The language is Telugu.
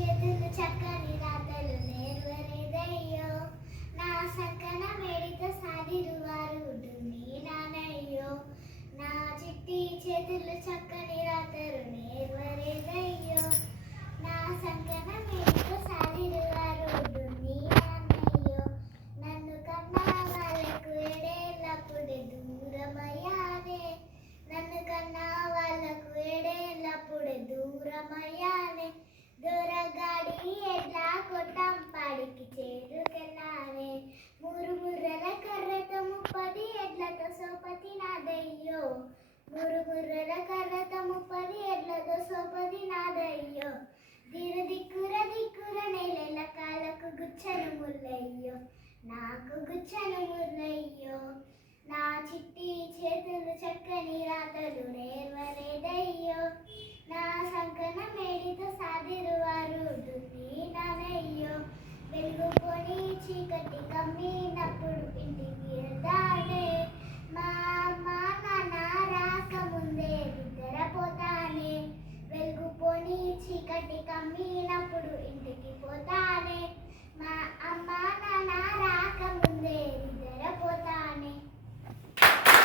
చేతులు చక్కని రాతలు నేర్వరేదయ్యో నా సక్కన మేడితో సాదిరువారు డున్ని నానయ్యో నా చిట్టి చేతులు చక్కని రాతలు నేర్వరేదయ్యో నా సంకన మేడితో సాదిరువారు డున్ని నానయ్యో నన్ను కన్నా వాళ్ళకు ఏడేళ్ళప్పుడే దూరమయ్యానే నన్ను కన్నా వాళ్ళకు ఏడేళ్ళప్పుడే దూరమయ్యానే దూరగాడి ఎడ్లా కొట్టం పాడికి చేరుకెళ్ళానే ముర్రల కర్రతో 30 ఎడ్లతో సోపతి నాదయ్యో ముర్రల కర్రతో 30 ఎడ్లతో సోపతి నాదయ్యో దిక్కుర నేలెల కాళ్ళకు గుచ్చను ముల్లయ్యో నాకు గుచ్చను ముల్లయ్యో నా చిట్టి చేతులు చక్కని రాతలు నేర్వలేదయ్యో నా సంకన మేడితో సాదిరువా